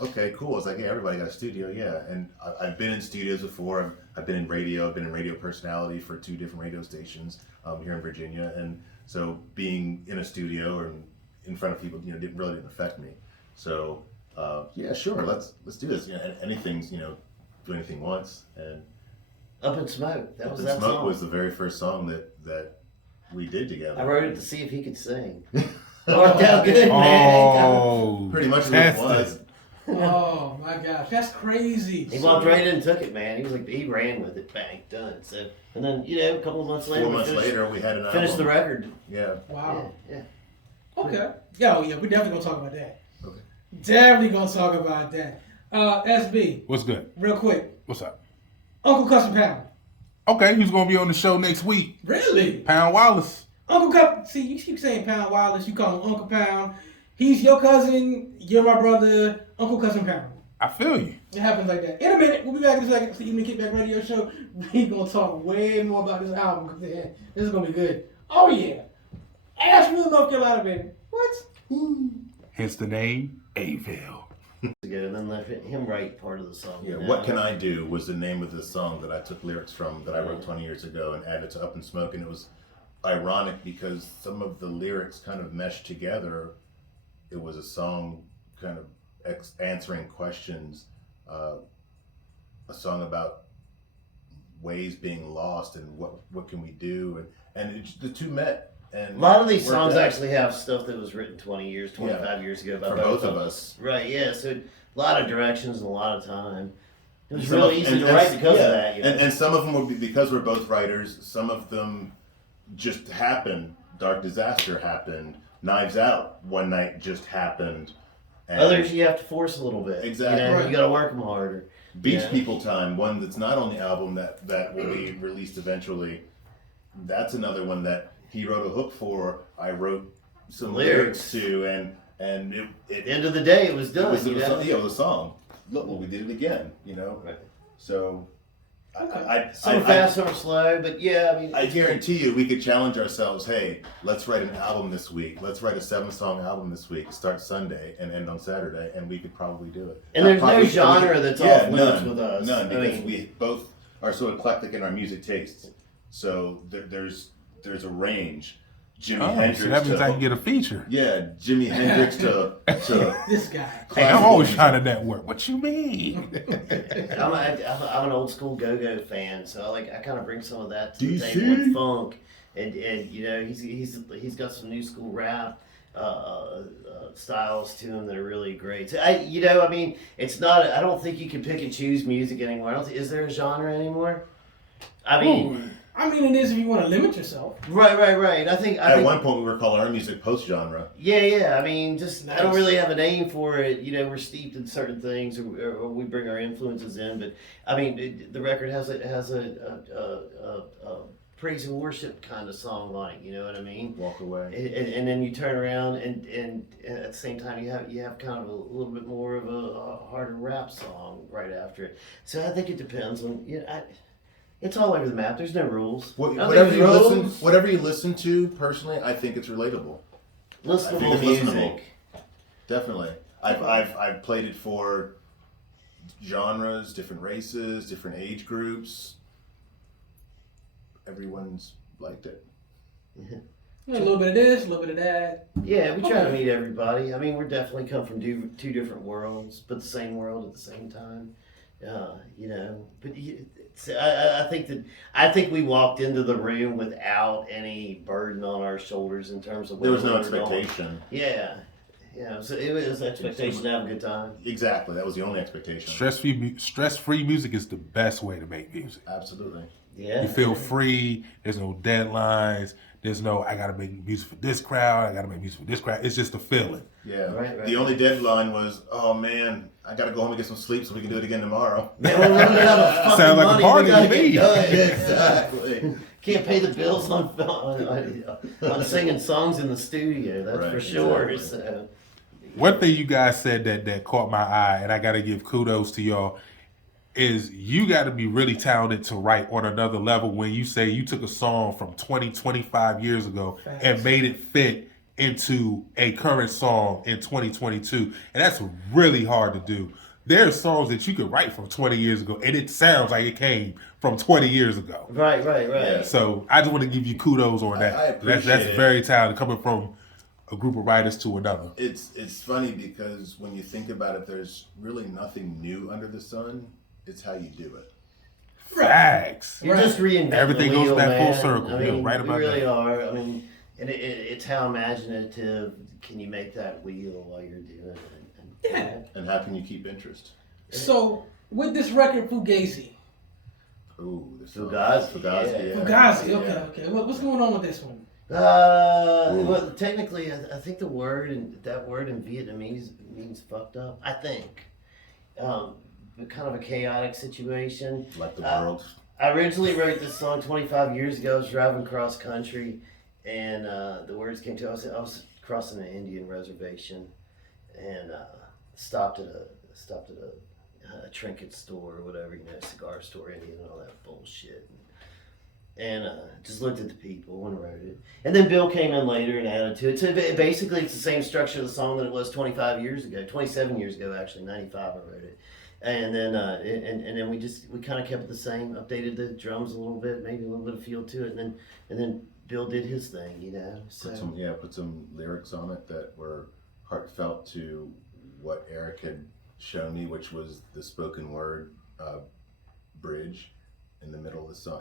okay, cool. It's like, everybody got a studio, and I've been in studios before. I've been in radio. I've been in radio personality for 2 different radio stations here in Virginia, and so being in a studio or in front of people, didn't affect me. So sure, let's do this. Anything's, do anything once, and Up in Smoke. That was that Smoke song. was the very first song that we did together. I wrote it to see if he could sing. It worked out good, man. Pretty much what it was. Oh my gosh, that's crazy. He walked right in and took it, man. He was like, he ran with it, bang, done. So, and then a couple of months later, 4 months later, we had an finished album. the record. Yeah. Wow. Yeah. Okay. Yeah, we're definitely gonna talk about that. Okay. Definitely gonna talk about that. SB. What's good? Real quick. What's up? Uncle Custom Pound. Okay, he's gonna be on the show next week. Really? Pound Wallace. Uncle Custom. See, you keep saying Pound Wallace. You call him Uncle Pound. He's your cousin. You're my brother. Uncle Custom Pound. I feel you. It happens like that. In a minute, we'll be back in a second. It's the Evening Kickback Radio Show. We're gonna talk way more about this album because this is gonna be good. Oh yeah, Asheville, North Carolina, baby. What? Hence the name A-Villes. And then let him write part of the song. Yeah, What Can I Do was the name of the song that I took lyrics from that I wrote 20 years ago and added to Up in Smoke, and it was ironic because some of the lyrics kind of meshed together. It was a song kind of answering questions, a song about ways being lost and what can we do, and the two met. And a lot of these songs out. actually have stuff that was written 20 years, 25 years ago by for both of us. Right, yeah, so a lot of directions and a lot of time. It was really easy to write because of that. And some of them would be because we're both writers, some of them just happened. Dark Disaster happened. Knives Out one night just happened. And others you have to force a little bit. Exactly. You got to work them harder. Beach People Time, one that's not on the album that will be released eventually. That's another one that he wrote a hook for. I wrote some lyrics to, and it at the end of the day, it was done. It was a song. Look, well, we did it again. Right. So. Some fast, some slow, but I guarantee you, we could challenge ourselves. Hey, let's write an album this week. Let's write a 7-song album this week. Start Sunday and end on Saturday, and we could probably do it. And there's no genre that's off limits with us. None, because we both are so eclectic in our music tastes. So there's a range. Jimi Hendrix. So that means I can get a feature. Yeah, Jimi Hendrix to this guy. Hey, I'm always trying to network. What you mean? I'm an old school go-go fan, so I kind of bring some of that to the table with funk, and he's got some new school rap styles to him that are really great. So it's not. I don't think you can pick and choose music anymore. Is there a genre anymore? It is if you want to limit yourself. Right. I think at one point we were calling our music post-genre. Yeah. Nice. I don't really have a name for it. We're steeped in certain things, or we bring our influences in. But the record has a praise and worship kind of song on it. You know what I mean? Walk Away. And then you turn around and at the same time you have kind of a little bit more of a harder rap song right after it. So I think it depends on it's all over the map. There's no rules. Whatever you listen to, personally, I think it's relatable. Listenable music. Definitely. I've played it for genres, different races, different age groups. Everyone's liked it. A little bit of this, a little bit of that. Yeah, we try to meet everybody. We're definitely come from two different worlds, but the same world at the same time. But I think we walked into the room without any burden on our shoulders in terms of there was no expectation. Yeah. So it was expectation to have a good time. Exactly, that was the only expectation. Stress-free music is the best way to make music. Absolutely. Yeah. You feel free. There's no deadlines. There's no, I got to make music for this crowd. I got to make music for this crowd. It's just a feeling. Yeah. Right. The only deadline was, oh man, I got to go home and get some sleep so we can do it again tomorrow. Man, we're running out of fucking Sounds like money. a party We gotta to me. get done. Exactly. Can't pay the bills on singing songs in the studio. That's Right, for sure. exactly. So. One thing you guys said that caught my eye, and I got to give kudos to y'all, is you got to be really talented to write on another level when you say you took a song from 25 years ago and made it fit into a current song in 2022. And that's really hard to do. There are songs that you could write from 20 years ago, and it sounds like it came from 20 years ago. Right. Yeah. So I just want to give you kudos on that. I appreciate that's it. very talented coming from a group of writers to another. It's funny because when you think about it, there's really nothing new under the sun. It's how you do it. Facts. You're just reinventing Everything the goes wheel, back man. full circle. I mean, You're right about we really that. are. I mean, and it's how imaginative can you make that wheel while you're doing it? Yeah. And how can you keep interest? So with this record, Fugazi. Ooh, this Fugazi. Fugazi, yeah. Fugazi. Yeah. Okay. What's going on with this one? Well, technically, I think that word in Vietnamese means fucked up. I think. Kind of a chaotic situation. Like the world. I originally wrote this song 25 years ago. I was driving cross country, and the words came to. I was crossing an Indian reservation, and stopped at a trinket store or whatever, cigar store, Indian, and all that bullshit. And just looked at the people and wrote it. And then Bill came in later and added to it. So basically, it's the same structure of the song that it was 27 years ago, actually, 95 I wrote it. And then and then we kind of kept it the same, updated the drums a little bit, maybe a little bit of feel to it, and then Bill did his thing, So Put some lyrics on it that were heartfelt to what Eric had shown me, which was the spoken word bridge in the middle of the song,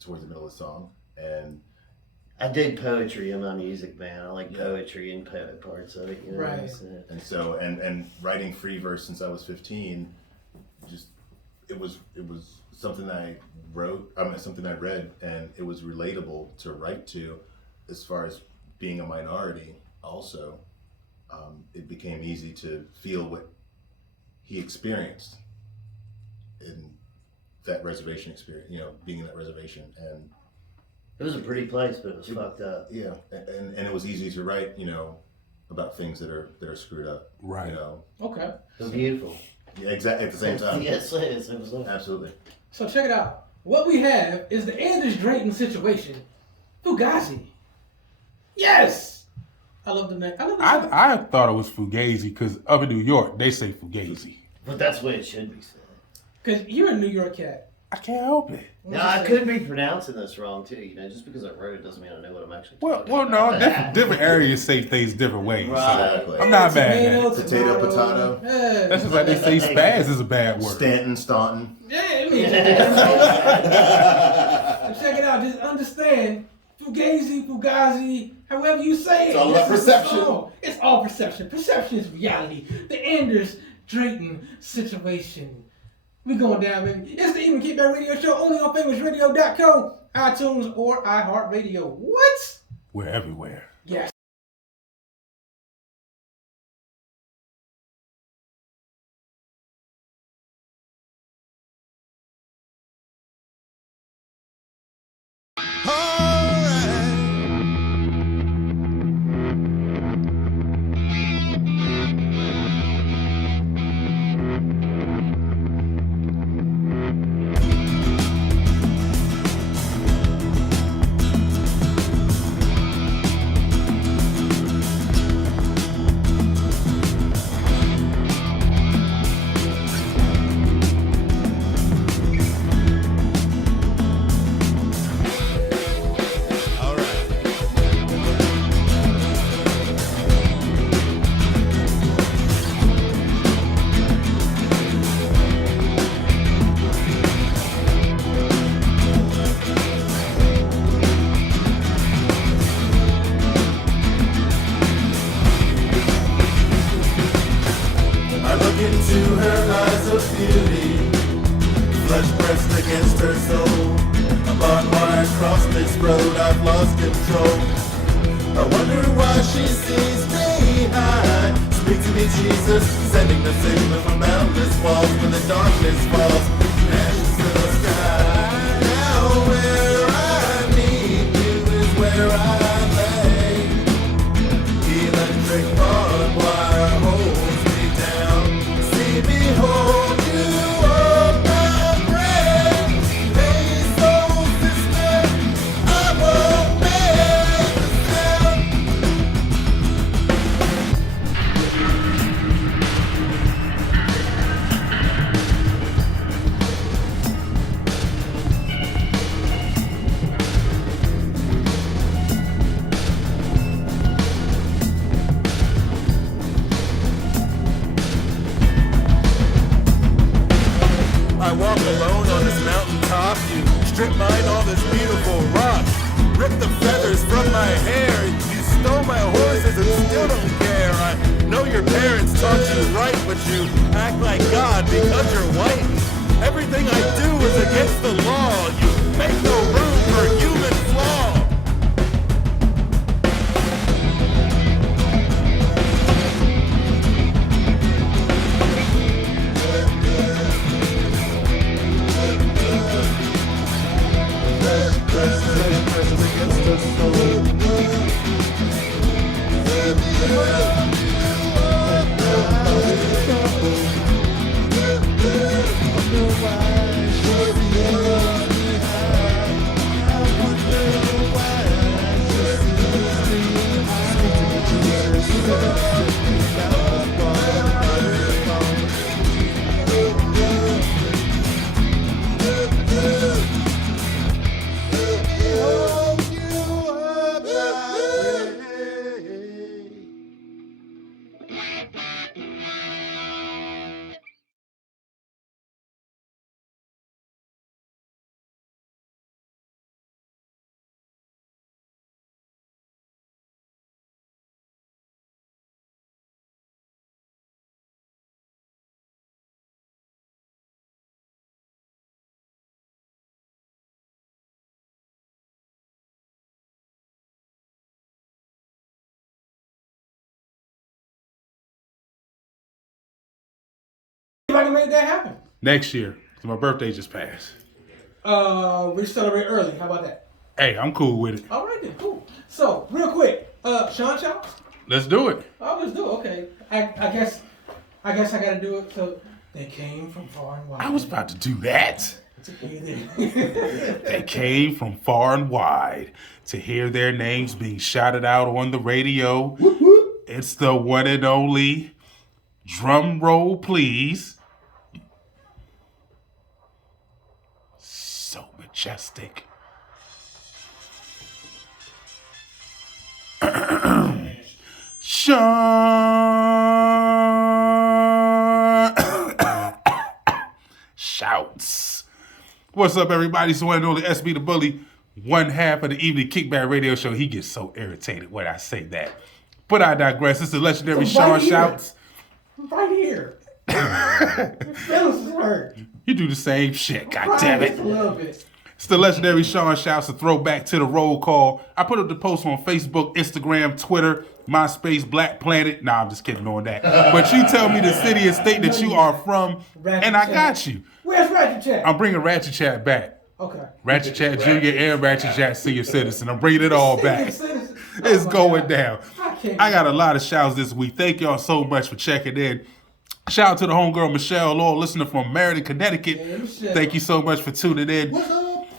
towards the middle of the song. And I dig poetry in my music, man. I like poetry and parts of it, Right. So. And writing free verse since I was 15, it was something I wrote. Something I read, and it was relatable to write to. As far as being a minority, also, it became easy to feel what he experienced in that reservation experience. Being in that reservation, and It was a pretty place, but it was fucked up. Yeah, and it was easy to write, about things that are screwed up. Right. Okay. It was beautiful. Yeah, exactly. At the same time. Yes, it is. It was Absolutely. So check it out. What we have is the Anders-Drayton situation. Fugazi. Yes. I love the name. I thought it was Fugazi because up in New York they say Fugazi. But that's the way it should be said. Because you're a New York cat. I can't help it. Now, I could be pronouncing this wrong too. Just because I wrote it doesn't mean I know what I'm actually talking Well, about. no, different areas say things different ways. Right. So I'm not mad at it. Potato. Yeah. That's just like they say spaz is a bad word. Staunton. Yeah, I mean, so check it out. Just understand, Fugazi, however you say it. It's all about this is perception. the song. It's all perception. Perception is reality. The Anders-Drayton situation. We going down, baby. It's the Evening Kickback Radio Show, only on famousradio.co, iTunes, or iHeartRadio. What? We're everywhere. Yes. Into her eyes of beauty, flesh pressed against her soul. I cross this road, I've lost control. I wonder why she sees me high. Speak to me, Jesus, sending the signal from boundless walls when the darkness falls. Ashes to the sky. Now where I need you is where I lay. Electric barbed wire holds me down. See me hold you up, my friend. Hey, soul sister, I won't make a sound. I walk alone on this mountaintop. You strip mine all this beautiful rock. Rip the feathers from my hair. You stole my horses and still don't care. I know your parents taught you right, but you act like God because you're white. Everything I do is against the law. You make no room for human flaw. If I can make that happen. Next year, 'cause my birthday just passed. We celebrate early. How about that? Hey, I'm cool with it. All right then, cool. So, real quick, Sean Chow? Let's do it. Oh, let's do it. Okay. I guess I gotta do it. So they came from far and wide. I was about to do that. They They came from far and wide to hear their names being shouted out on the radio. It's the one and only, drum roll please, so majestic, Sean Shouts. What's up, everybody? It's the one and only SB the Bully, one half of the Evening Kickback Radio Show. He gets so irritated when I say that. But I digress. It's the legendary Sean Shouts. Right here. Feelings is hurt. You do the same shit, God damn it. A little bit. It's the legendary Sean Shouts, a throwback to the roll call. I put up the post on Facebook, Instagram, Twitter, MySpace, Black Planet. Nah, I'm just kidding on that. But you tell me the city and state that you are from, and I got you. Where's Ratchet Chat? I'm bringing Ratchet Chat back. Okay. Ratchet Chat Junior and Ratchet Chat Senior Citizen. I'm bringing it all back. It's going down. I got a lot of shouts this week. Thank y'all so much for checking in. Shout out to the homegirl Michelle Law, listener from Meriden, Connecticut. Thank you so much for tuning in.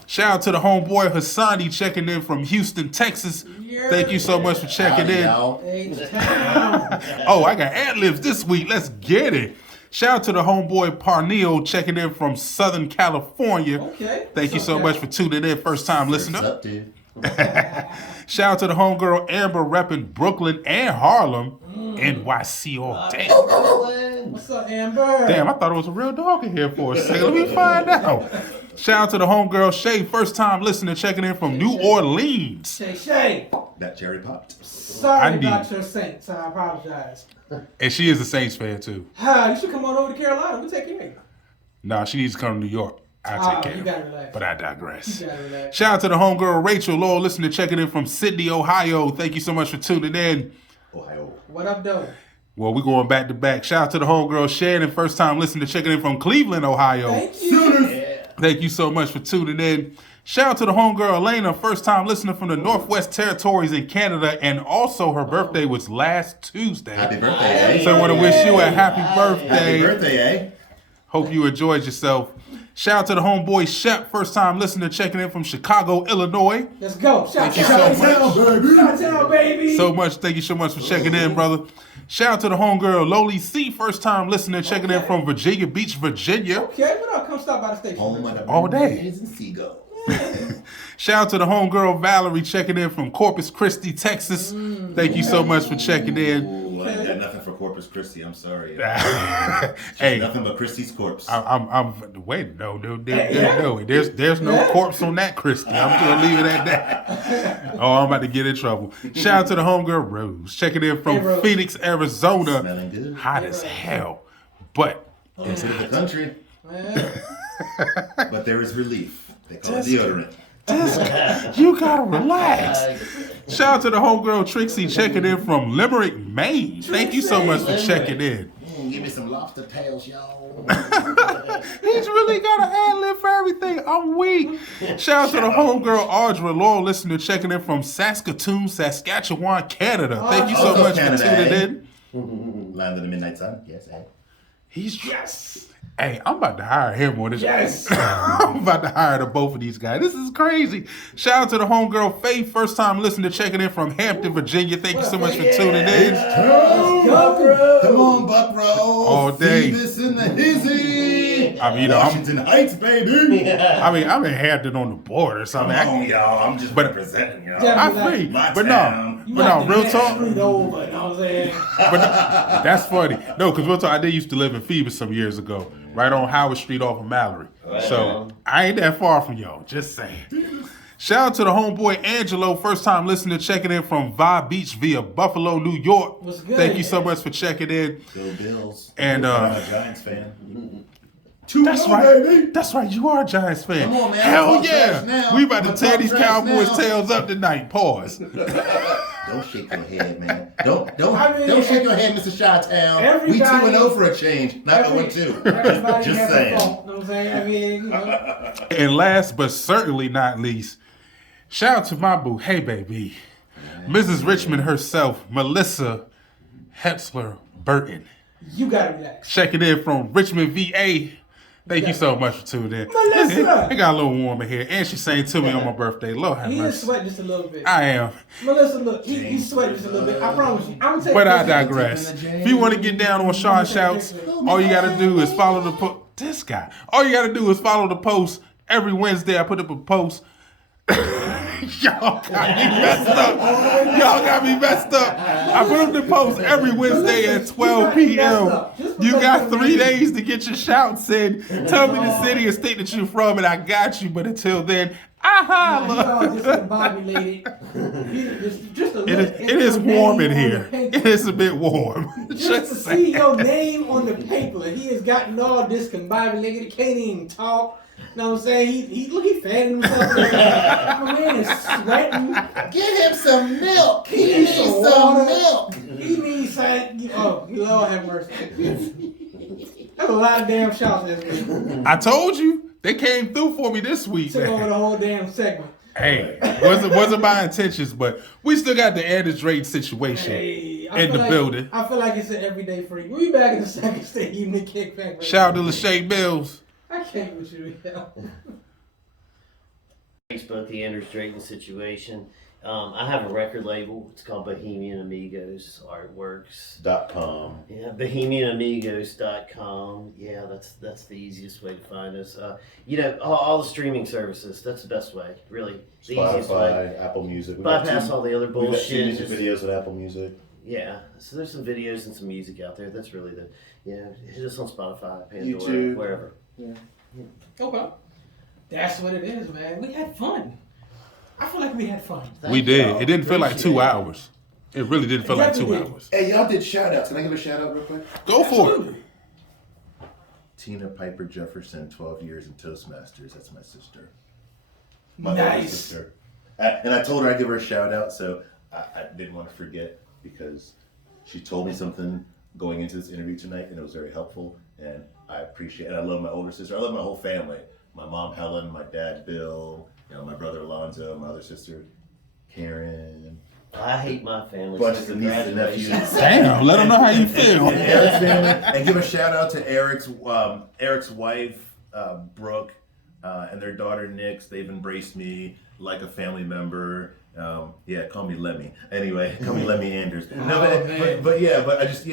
Shout out to the homeboy Hassani checking in from Houston, Texas. Thank you so much for checking in. Oh, I got ad-libs this week. Let's get it. Shout out to the homeboy Parnell checking in from Southern California. Okay. Thank you so much for tuning in. First time listener. What's up, dude? Shout out to the homegirl Amber repping Brooklyn and Harlem. NYC all day. What's up, Amber? Damn, I thought it was a real dog in here for a second. Let me find out. Shout out to the homegirl Shay, first time listener checking in from New Orleans. Shay. That cherry popped. Sorry about your Saints. I apologize. And she is a Saints fan too. You should come on over to Carolina. We'll take care of you. Nah, she needs to come to New York. I'll take care you of gotta it. relax. But I digress. You gotta relax. Shout out to the homegirl Rachel, Lord, listening, checking in from Sydney, Ohio. Thank you so much for tuning in. Ohio. What up, though? Well, we're going back to back. Shout out to the homegirl Shannon, first time listening, checking in from Cleveland, Ohio. Thank you. Thank you so much for tuning in. Shout out to the homegirl Elena, first time listener from the Northwest Territories in Canada, and also her birthday was last Tuesday. Happy birthday, eh? So I want to wish you a happy birthday. Happy birthday, eh? Hope you enjoyed yourself. Shout out to the homeboy Shep, first time listener, checking in from Chicago, Illinois. Let's go. Thank you so much. Shout-out, baby. So much. Thank you so much for checking in, brother. Shout out to the homegirl Loli C, first time listener, checking in from Virginia Beach, Virginia. Okay, what up? Come stop by the station. All day. And seagulls. Shout out to the homegirl Valerie, checking in from Corpus Christi, Texas. Thank you so much for checking in. Ooh, I ain't got nothing for Corpus Christi. I'm sorry. Hey, nothing but Christie's corpse. I'm wait, no. There's no corpse on that Christy. I'm just gonna leave it at that. Oh, I'm about to get in trouble. Shout out to the homegirl Rose, checking in from Phoenix, Arizona. Smelling good. Hot as hell, but Into the country. But there is relief. They call it deodorant. you gotta relax. Shout out to the homegirl Trixie, checking in from Limerick, Maine. Thank you so much for checking in. Give me some lobster tails, y'all. He's really got an ad-lib for everything. I'm weak. Shout out to the homegirl Audra, loyal listener, checking in from Saskatoon, Saskatchewan, Canada. Thank you so much for tuning in. Land of the Midnight Sun. Yes, eh? He's yes. Hey, I'm about to hire him on this. Yes. I'm about to hire the both of these guys. This is crazy. Shout out to the homegirl Faith, first time listener, checking in from Hampton, Virginia. Thank you so much for tuning in. Come on, Buckrow. All day. Phoebus in the hizzy. I mean, Washington Heights, baby. I'm in Hampton on the border or something. Come on, y'all. I'm just representing y'all. I free. But no, real talk. Over, you know what I'm saying? But no, that's funny. No, because real talk, I did used to live in Phoebus some years ago, right on Howard Street off of Mallory. So I ain't that far from y'all. Just saying. Shout out to the homeboy Angelo, first time listener, checking in from Vibe Beach via Buffalo, New York. What's good? Thank you so much for checking in. Go Bills. And I'm a Giants fan. That's right. Baby. That's right. You are a Giants fan. Come on, man. Hell yeah. We about to tear these Cowboys' tails up tonight. Pause. Don't shake your head, man. Don't shake your head, Mr. Chi-Town. We 2-0 for a change, not 0-2. Just saying. You know what I'm saying? I mean, you know. And last but certainly not least, shout out to my boo, hey baby, Mrs. Richmond herself, Melissa Hetzler Burton. You gotta relax. Checking in from Richmond, VA. Thank you so much for tuning in. Melissa! It got a little warm in here. And she sang to me on my birthday. Lord have He mercy. is sweating just a little bit. I am. Melissa, look, he's sweating just a little bit. I promise you. I'm But I digress. If you want to get down on Sean Shouts, all you got to do is follow the post. This guy. All you got to do is follow the post. Every Wednesday I put up a post. Y'all got me messed up. I put up the post every Wednesday at 12 p.m. You got 3 days to get your shouts in. Tell me the city and state that you're from, and I got you. But until then, it is warm in here. It is a bit warm. Just to see your name on the paper. He has gotten all discombobulated. He can't even talk. You know what I'm saying? He fanning himself. My man is sweating. Give him some milk. He needs some milk. He needs some. Oh, Lord have mercy. That's a lot of damn shouts this week. I told you. They came through for me this week. Took over the whole damn segment. Hey, wasn't my intentions, but we still got the Anders-Drayton situation in the building. I feel like it's an everyday freak. We'll be back in the second state Evening Kickback. Shout out to Lachey Mills. I can't with you. Facebook, the Anders-Drayton situation. I have a record label. It's called Bohemian Amigos Artworks.com. Yeah, BohemianAmigos.com. Yeah, that's the easiest way to find us. All the streaming services. That's the best way, really. The easiest way. Spotify, Apple Music. Bypass all the other bullshit. We've got music videos at Apple Music. Yeah, so there's some videos and some music out there. That's really hit us on Spotify, Pandora, YouTube. wherever. Yeah. Okay. That's what it is, man. We had fun. I feel like we had fun. We did. It didn't feel like 2 hours. It really didn't feel like 2 hours. Hey, y'all did shout outs. Can I give a shout out real quick? Go for it. Tina Piper Jefferson, 12 years in Toastmasters. That's my sister. Nice. Sister. And I told her I'd give her a shout out, so I didn't want to forget because she told me something going into this interview tonight, and it was very helpful, and I appreciate it. And I love my older sister. I love my whole family. My mom, Helen, my dad, Bill, my brother, Alonzo, my other sister, Karen. I hate my family. Bunch of nieces and nephews. Damn, let them know how you feel. Eric's family. And give a shout out to Eric's wife, Brooke, and their daughter, Nix. They've embraced me like a family member. Call me Lemmy. Anyway, call me Lemmy Anders. No, but I just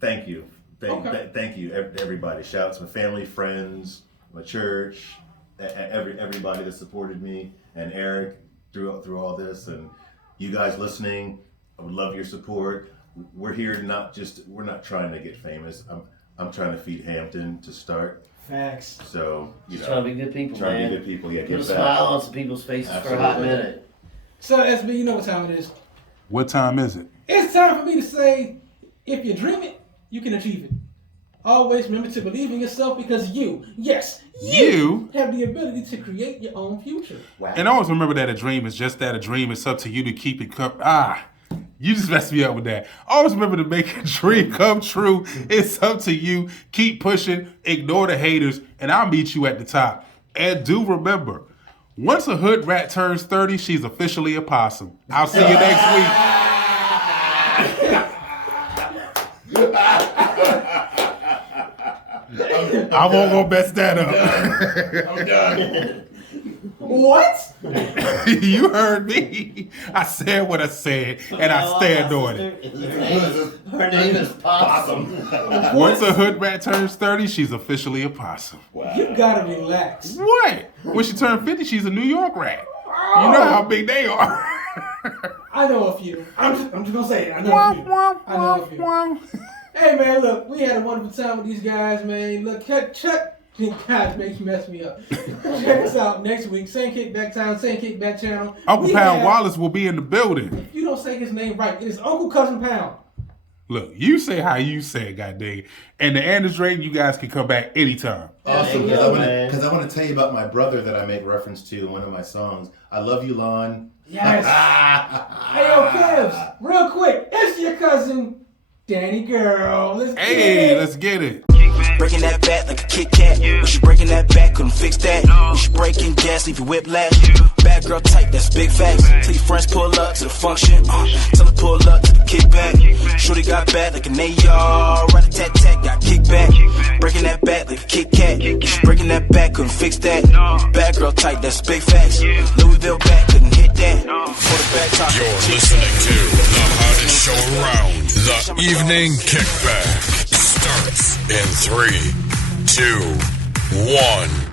thank you. Thank you, everybody. Shout out to my family, friends, my church, everybody that supported me, and Eric through all this, and you guys listening. I would love your support. We're here we're not trying to get famous. I'm trying to feed Hampton to start. Facts. So, trying to be good people, trying man. to be good people, yeah. Put a smile on some people's faces for a hot minute. So, SB, you know what time it is. What time is it? It's time for me to say, if you dream it, you can achieve it. Always remember to believe in yourself because you have the ability to create your own future. Wow. And always remember that a dream is just that, a dream. It's up to you to keep it you just messed me up with that. Always remember to make a dream come true. It's up to you. Keep pushing. Ignore the haters. And I'll meet you at the top. And do remember, once a hood rat turns 30, she's officially a possum. I'll see you next week. I won't go mess that up. I'm done. What? You heard me. I said what I said, and I stand on it. Her name is Possum. Once a hood rat turns 30, she's officially a possum. Wow. You gotta relax. What? When she turned 50, she's a New York rat. Oh. You know how big they are. I know a few. I'm just gonna say it. I know a few. Hey man, look, we had a wonderful time with these guys, man. Look, Chuck. Guys, make you mess me up. Check us out next week. Same Kickback Time, same Kickback Channel. Uncle Pound Wallace will be in the building. If you don't say his name right, it's Uncle Cousin Pound. Look, you say how you say it, goddamn. And the Anders-Drayton, you guys can come back anytime. Awesome, because I want to tell you about my brother that I make reference to in one of my songs. I love you, Lon. Yes. Hey, yo, Kevs, real quick, it's your cousin, Danny Girl. Let's get it. Breaking that back like a Kit Kat. When she breaking that back, couldn't fix that. When she breaking gas, leave you whiplash. Bad girl type, that's big facts. Till your friends pull up to the function. Tell her pull up to the kickback. Shorty got bad like an AR. Rat-a-tat-tat, got kickback. Breaking that back like a Kit Kat. She breaking that back, couldn't fix that. Bad girl type, that's big facts. Louisville back, couldn't hit that. For the back top. You're listening to the hottest show around. The Evening Kickback starts in 3, 2, 1.